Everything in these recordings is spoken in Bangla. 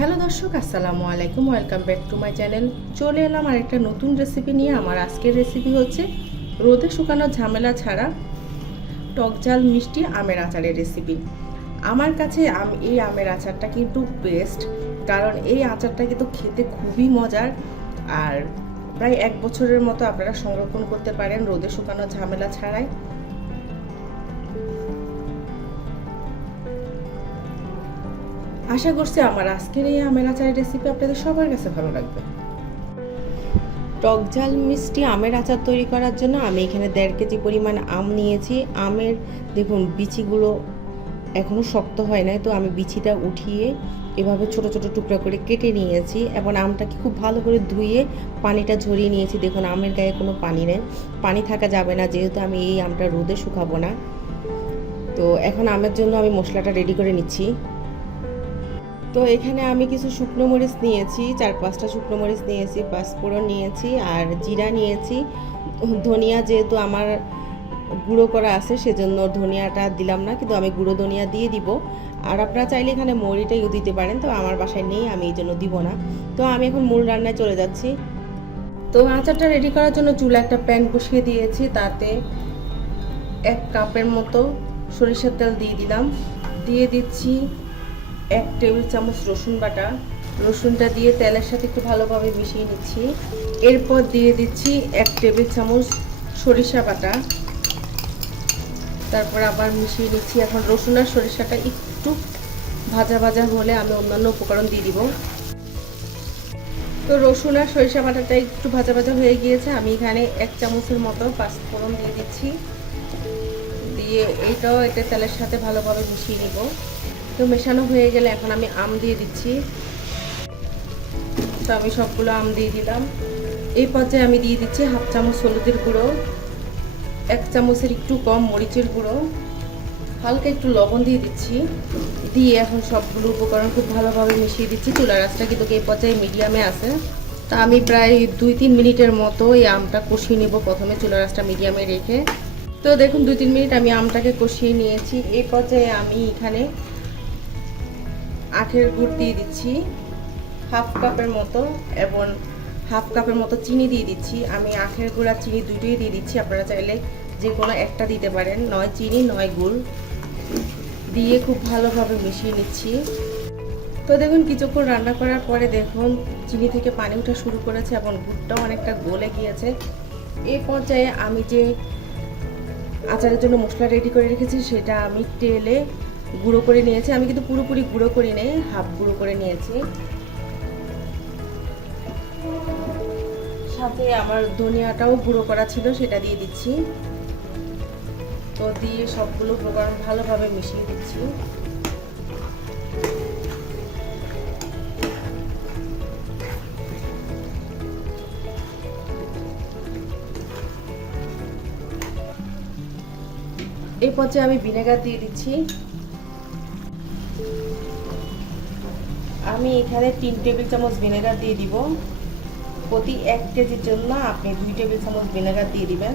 হ্যালো দর্শক, আসসালামু আলাইকুম। Welcome back to my channel চলে এলাম আর একটা নতুন রেসিপি নিয়ে। আমার আজকের রেসিপি হচ্ছে রোদে শুকানো ঝামেলা ছাড়া টক ঝাল মিষ্টি আমের আচারের রেসিপি আমার কাছে আম এই আমের আচারটা কিন্তু বেস্ট কারণ এই আচারটা কিন্তু খেতে খুবই মজার। আর প্রায় এক বছরের মতো আপনারা সংরক্ষণ করতে পারেন রোদে শুকানো ঝামেলা ছাড়াই। আশা করছি আমার আজকের এই আমের আচারের রেসিপি আপনাদের সবার কাছে ভালো লাগবে। টক ঝাল মিষ্টি আমের আচার তৈরি করার জন্য আমি এখানে দেড় কেজি পরিমাণ আম নিয়েছি। আমের, দেখুন, বিচিগুলো এখনও শক্ত হয় নাই, তো আমি বিচিটা উঠিয়ে এভাবে ছোট ছোট টুকরা করে কেটে নিয়েছি এবং আমটাকে খুব ভালো করে ধুয়ে পানিটা ঝরিয়ে নিয়েছি। দেখুন, আমের গায়ে কোনো পানি নেই। পানি থাকা যাবে না, যেহেতু আমি এই আমটা রোদে শুকাবো না। তো এখন আমের জন্য আমি মশলাটা রেডি করে নিচ্ছি। তো এখানে আমি কিছু শুকনো মরিচ নিয়েছি, চার পাঁচটা শুকনো মরিচ নিয়েছি পাঁচফোড়ন নিয়েছি আর জিরা নিয়েছি। ধনিয়া যেহেতু আমার গুঁড়ো করা আছে, সেজন্য ধনিয়াটা দিলাম না, কিন্তু আমি গুঁড়ো ধনিয়া দিয়ে দিব। আর আপনারা চাইলে এখানে মরিটাইও দিতে পারেন, তো আমার বাসায় নেই, আমি এই জন্য দিব না। তো আমি এখন মূল রান্নায় চলে যাচ্ছি। তো আচারটা রেডি করার জন্য চুলা একটা প্যান বসিয়ে দিয়েছি, তাতে এক কাপের মতো সরিষার তেল দিয়ে দিলাম। দিয়ে দিচ্ছি এক টেবিল চামচ রসুন বাটা। রসুনটা দিয়ে তেলের সাথে একটু ভালোভাবে মিশিয়ে নিচ্ছি। এরপর দিয়ে দিচ্ছি এক টেবিল চামচ সরিষা বাটা। তারপর আবার মিশিয়ে নিচ্ছি। এখন রসুন আর সরিষাটা একটু ভাজা ভাজা হলে আমি অন্যান্য উপকরণ দিয়ে দিব। তো রসুন আর সরিষা বাটাটা একটু ভাজা ভাজা হয়ে গিয়েছে। আমি এখানে এক চামচের মতো পাঁচফোড়ন দিয়ে দিচ্ছি। দিয়ে এইটাও এটা তেলের সাথে ভালোভাবে মিশিয়ে নিব। তো মেশানো হয়ে গেলে এখন আমি আম দিয়ে দিচ্ছি। তো আমি সবগুলো আম দিয়ে দিলাম। এই পর্যায়ে আমি দিয়ে দিচ্ছি হাফ চামচ হলুদের গুঁড়ো, এক চামচের একটু কম মরিচের গুঁড়ো, হালকা একটু লবণ দিয়ে দিচ্ছি। দিয়ে এখন সবগুলো উপকরণ খুব ভালোভাবে মিশিয়ে দিচ্ছি। চুলার আঁচটা কিন্তু এই পর্যায়ে মিডিয়ামে আছে। তা আমি প্রায় দুই তিন মিনিটের মতো এই আমটা কষিয়ে নেব। প্রথমে চুলার আঁচটা মিডিয়ামে রেখে। তো দেখুন, দুই তিন মিনিট আমি আমটাকে কষিয়ে নিয়েছি। এই পর্যায়ে আমি এখানে আখের গুড় দিয়ে দিচ্ছি, হাফ কাপের মতো, এবং হাফ কাপের মতো চিনি দিয়ে দিচ্ছি। আমি আখের গুড় আর চিনি দুটোই দিয়ে দিচ্ছি, আপনারা চাইলে যে কোনো একটা দিতে পারেন। নয় চিনি, নয় গুড় দিয়ে খুব ভালোভাবে মিশিয়ে নিচ্ছি। তো দেখুন, কিছুক্ষণ রান্না করার পরে দেখুন, চিনি থেকে পানি ওঠা শুরু করেছে এবং গুড়টাও অনেকটা গলে গিয়েছে। এই পর্যায়ে আমি যে আচারের জন্য মশলা রেডি করে রেখেছি, সেটা আমি তেলে গুঁড়ো করে নিয়েছি। আমি কিন্তু পুরোপুরি গুঁড়ো করি নেই হাফ গুঁড়ো করে নিয়েছি। সাথে আমার ধনিয়াটাও গুঁড়ো করা ছিল, সেটা দিয়ে দিচ্ছি। তো দিয়ে সবগুলো উপকরণ ভালোভাবে মিশিয়ে দিচ্ছি। এই পর্যায়ে আমি ভিনেগার দিয়ে দিচ্ছি আমি এখানে তিন টেবিল চামচ ভিনেগার দিয়ে দিব। প্রতি এক কেজির জন্য আপনি দুই টেবিল চামচ ভিনেগার দিয়ে দিবেন।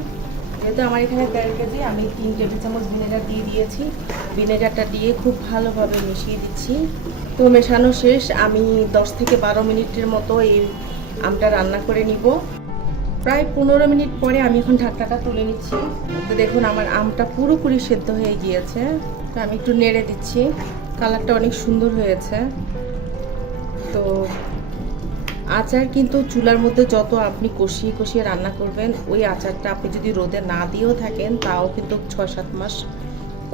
যেহেতু আমার এখানে দেড় কেজি, আমি তিন টেবিল চামচ ভিনেগার দিয়ে দিয়েছি। ভিনেগারটা দিয়ে খুব ভালোভাবে মিশিয়ে দিচ্ছি। তো মেশানো শেষ, আমি দশ থেকে বারো মিনিটের মতো এই আমটা রান্না করে নিব। প্রায় পনেরো মিনিট পরে আমি এখন ঢাকনাটা তুলে নিচ্ছি। তো দেখুন, আমার আমটা পুরোপুরি সেদ্ধ হয়ে গিয়েছে। তো আমি একটু নেড়ে দিচ্ছি। কালারটা অনেক সুন্দর হয়েছে। তো আচার কিন্তু চুলার মধ্যে যত আপনি কষিয়ে কষিয়ে রান্না করবেন, ওই আচারটা আপনি যদি রোদে না দিয়েও থাকেন, তাও কিন্তু ছয় সাত মাস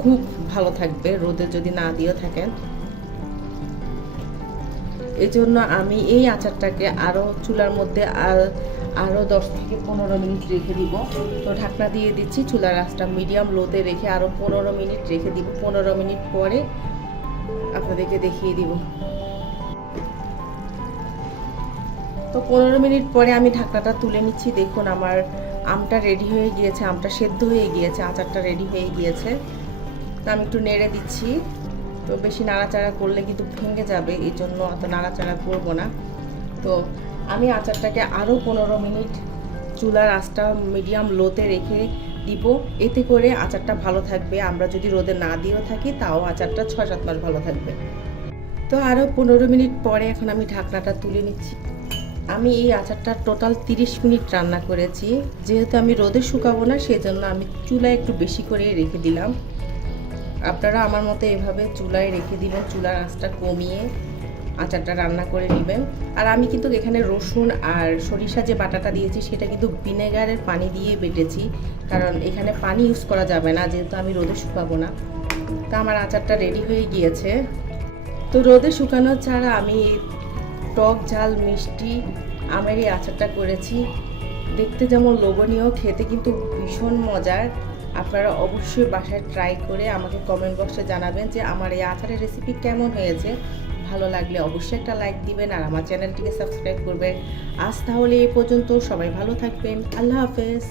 খুব ভালো থাকবে রোদে যদি না দিয়েও থাকেন। এই জন্য আমি এই আচারটাকে আরও চুলার মধ্যে আর আরও দশ থেকে পনেরো মিনিট রেখে দিব। তো ঢাকনা দিয়ে দিচ্ছি, চুলার আঁচটা মিডিয়াম লোতে রেখে আরও পনেরো মিনিট রেখে দিব। পনেরো মিনিট পরে আপনাদেরকে দেখিয়ে দিব। তো পনেরো মিনিট পরে আমি ঢাকনাটা তুলে নিচ্ছি। দেখুন, আমার আমটা রেডি হয়ে গিয়েছে, আমটা সেদ্ধ হয়ে গিয়েছে, আচারটা রেডি হয়ে গিয়েছে। তো আমি একটু নেড়ে দিচ্ছি। তো বেশি নাড়াচাড়া করলে কিন্তু ভেঙে যাবে, এই জন্য অত নাড়াচাড়া করব না। তো আমি আচারটাকে আরও পনেরো মিনিট চুলার আঁচটা মিডিয়াম লোতে রেখে দিব। এতে করে আচারটা ভালো থাকবে। আমরা যদি রোদে না দিয়েও থাকি, তাও আচারটা ছয় সাত মাস ভালো থাকবে। তো আরও পনেরো মিনিট পরে এখন আমি ঢাকনাটা তুলে নিচ্ছি। আমি এই আচারটা টোটাল তিরিশ মিনিট রান্না করেছি। যেহেতু আমি রোদে শুকাবো না, সেজন্য আমি চুলায় একটু বেশি করে রেখে দিলাম। আপনারা আমার মতো এভাবে চুলায় রেখে দিবেন। চুলার আঁচটা কমিয়ে আচারটা রান্না করে নেবেন। আর আমি কিন্তু এখানে রসুন আর সরিষা যে বাটাটা দিয়েছি, সেটা কিন্তু ভিনেগারের পানি দিয়ে বেটেছি। কারণ এখানে পানি ইউজ করা যাবে না, যেহেতু আমি রোদে শুকাবো না। তা আমার আচারটা রেডি হয়ে গিয়েছে। তো রোদে শুকানো ছাড়া আমি টক ঝাল, মিষ্টি, আমের এই আচারটা করেছি। দেখতে যেমন লোভনীয়, খেতে কিন্তু ভীষণ মজার। আপনারা অবশ্যই বাসায় ট্রাই করে আমাকে কমেন্ট বক্সে জানাবেন যে আমার এই আচারের রেসিপি কেমন হয়েছে। ভালো লাগলে অবশ্যই একটা লাইক দিবেন আর আমার চ্যানেলটিকে সাবস্ক্রাইব করবেন। আজ তাহলে এই পর্যন্ত সবাই ভালো থাকবেন। আল্লাহ হাফেজ।